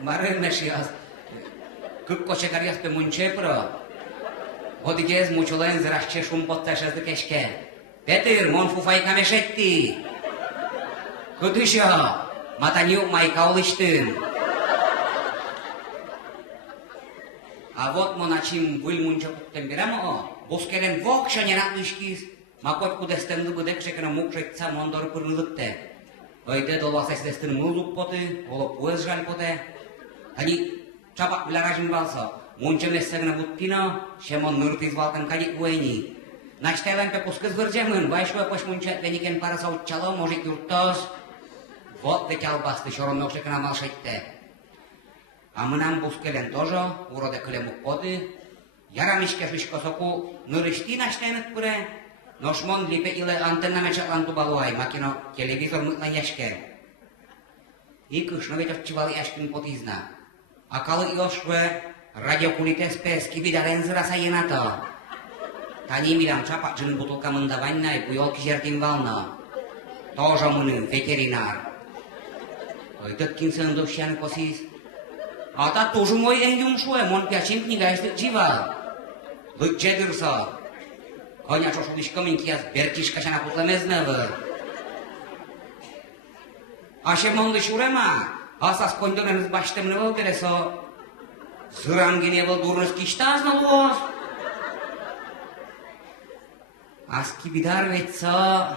Mare meșias. Cât coșecarias pe muncepră. Odigez muciulen zrașce și un pottașas de keșche. Peter, mon fufai cameșetti. Cât așa? Mataniu mai cauliștân. A vot monacim vâl munceput tembiramă, boskelen vok și nera îșchis. Ma kot cu destem după dec și că muc și ța mondor până lăpte. Oite dolo asta este destem nu lup pote, olo puez jal pote. Hani ceapa la rajin valsa. Muncem este să butină și mon nurtiz valcan cadi ueni. Naștelan pe puscăs vârgemân, vai și păș muncet veniken para sau ceală mojic urtos. Vot de albastru și oron noște că n-am alșaite. Amânam buskelen tojo, uro de câle muc pote. Iar am mișcă și cosocu nuriști nașteanăt pure. Noșmon lipe ile antena mea cealaltă baluai, machino televizor mult la iașche. I câș, nu vede ceva la iașche în potizna. Acală ioșve, radioculites pe schibidare în zăra sa ienată. Tani miram ceapa, gen butulca mândavani i puiolchi jertin valna. Tojo mânân, veterinar. Uitat kin să îndoșean cosis. Ata toju moi engium șue, mon piacim kniga este jiva. Lui ce dârsa? Коня что шулишком инкияс бертишка шана кутламезнавы. Аше монды шурема, асас кондонен баштем не волдересо. Зырангине вол дурнески штазно лос. Аски бидар ветсо.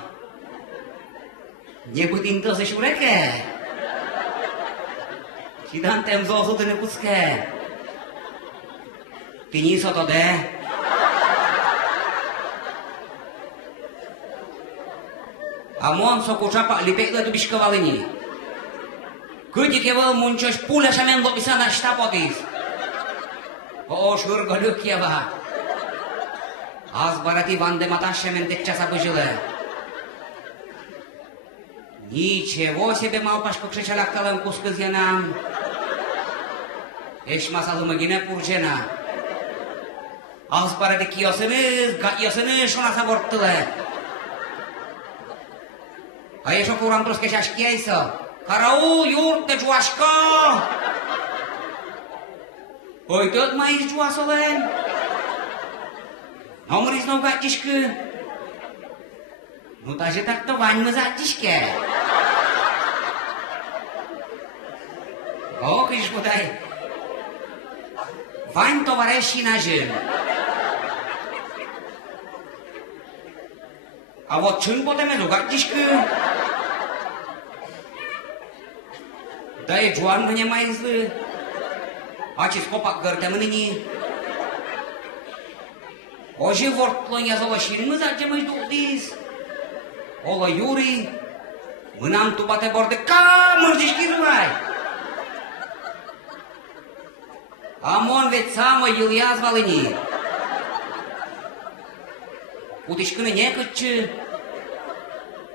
Не бутинто се шуреке. Шидан тем зозу не пуске. Пинисо то де. Amon s-o cuceapa lipectă tu bișcăvalini. Câte că vă muncești pule așa mi-am dopisat nașta potis. O șurgăluc eva. Azi barati v-am dematat și mi-am decea să băjile. Nici vo sebe malpaș pe kșecea actală în cuscăzienam. Ești masa lumăghine purgena. Azi barati chiosănâs și una să vortăle. A ieșit cu uram troscă și așcheisă. Caraul, iurte, joașcă! Păi tot mai ești joasole? N-au măriți nou gatișcă? Nu te ajutat tot bani mă zatișcă. O, că ești putai. Bani tovarești și n-ajân. A вот чын потеме гатишка. Да и Джоан мне майзлы. А чи скопак гартемыни. Ожи вортлон язалашин мы затем и дудис. Ола Юрий. Мы нам тупате борде камырдишки рвай. Амон ведь самый Илья звалыни. Утишкины некотче.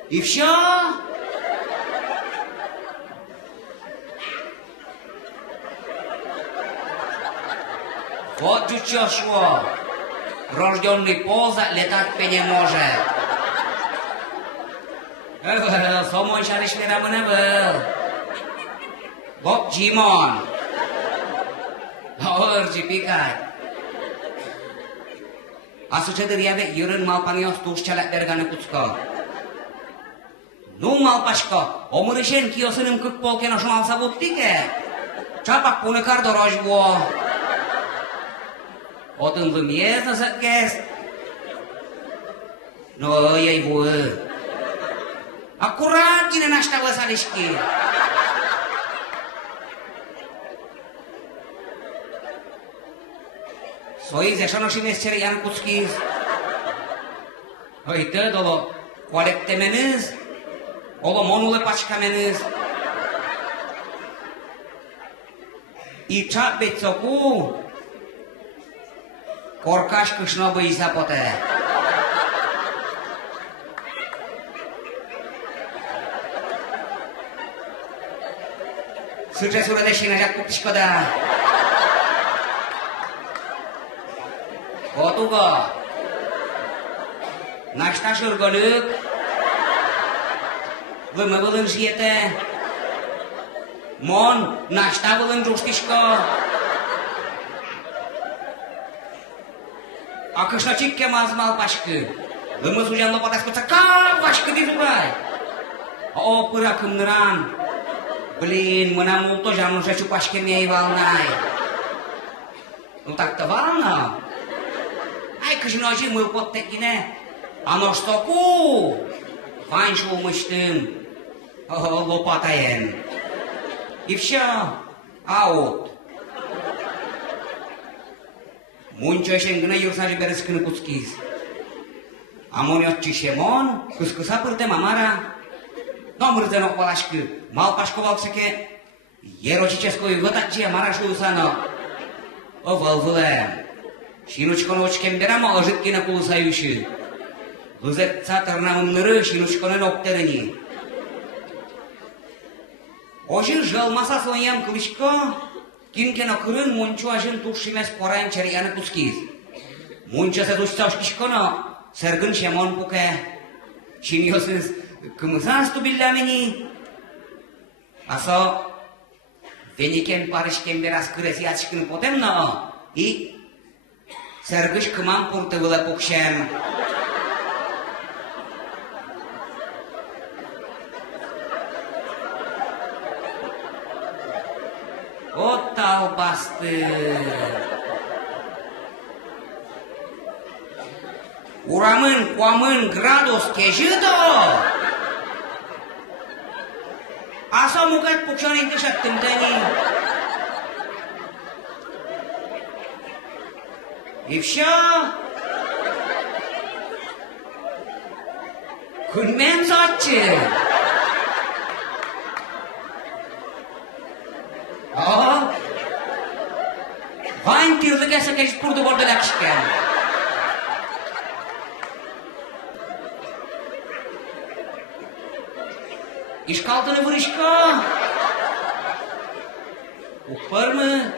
И все. Вот чё шло. Рожденный ползать летать не может. Сомон шаришный рамыны был. Боб Джимон. Орджи пикать. Asociația riave iurân malpanios tu șcelea dergane cuțcă. Nu malpașcă, o mărășen chiosănăm cât polche n-așa mal să buptiche. Ceapac pune cardoroș buo. O tâmvâmiez nă să chest. Nu, ei buă. Acurat gine n-aștea vă salișchi. Soiz, așa nu și mescere iar cuțchiz. Uite, dolo, coalecte menez, olo monule pacica menez. I cea bețocu, corcaș câșnobă i zapote. Sâcesură de șină, ja cuptișcă de... Gotuga, nașta șurgălâc, vă mă vălânjiete, Мон, наштавылын жуштишко. Акышначикке мазмал пашкы. Лымыз ужан лопатас коца кал пашкы дизугай. О, пыракым ныран. Блин, мына мулто жануша чупашке мей волнай. Ну так-то волна. Ай, кыжножи мыл поттекине. А ну что ку? Фаншу умыштым. Лопатаен. И все. Аут. Мунчошен гына юрсажи берескыны куцкиз. Амониот чишемон, кыскыса пырте мамара. Но мырзен оквалашкы, мал пашко валсеке, ерочической вытачи марашу усано. О, волвылем. Шинучконы очкен берамо ожиткина кулысаюши. Лызет цатырнамын ныры шинучконын октерыни. Ожин жалмаса соям кылышко, кинкено кырын мунчу ажин тушшимес пораен черияны кускиз. Мунчасы тушсаш кишконо, сергын шемон пуке. Шиньосыз кымызан стубилламени. Асо, веникен парышкен берас кырesi ачкын потемно, и сергыш кыман пуртывыла пукшем. Вот албасты. Урамын, куамын градус кежидо. Асо мукат пукшанин кышаттым тени. И все. Күнмен затчы. Вань тилдыге сакеш пурду борды лакшкен. Ишкалтыны вырышка. Упырмы.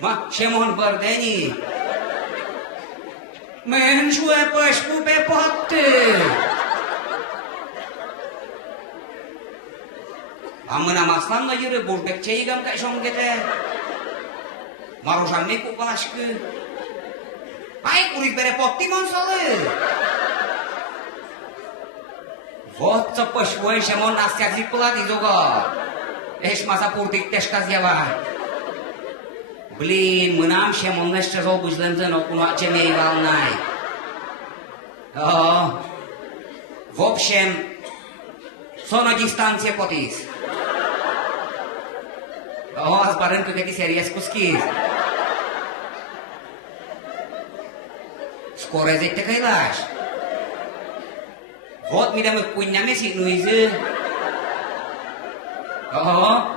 Ма, шемон бардени. Мен шуэ пашпу пепатты. Амына масланна йыры бурбекче игам кайшон гете. Маружан меку палашкы. Ай, курик бере потти монсалы. Вот co poszło, że mon asjak ziplat izoga. Ești masa purtic teșca ziava. Blin, mânam și mon nește zol bujlenză no cunoace mei valnai. В общем, со на дистанție potis. Sparând că ti serios cu schiz. Scorezete că-i lași. Вот mi dăm cuineame si nuiză.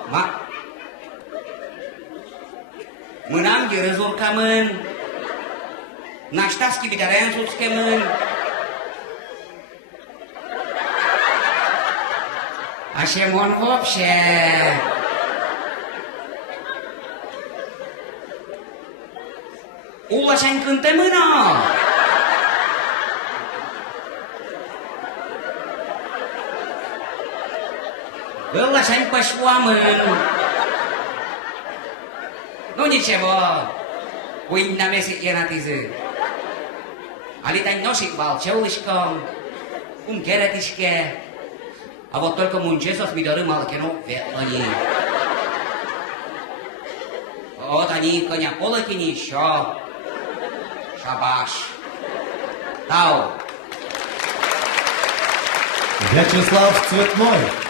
Ma. Mânam de răzor camân. Naștaschi bitaren sus chemân. Așa mon vopșe. Ula și-a încântă mâna. Ăla și-a împășoamân. Nu nicevo. Uinna mesi ienatiză. Алитай носик балчевлышком. Керетишке. А вот только мунчесов мидоры малкино ветлани. Вот они, коня полокини еще. Шабаш. Тау. Вячеслав Цветной.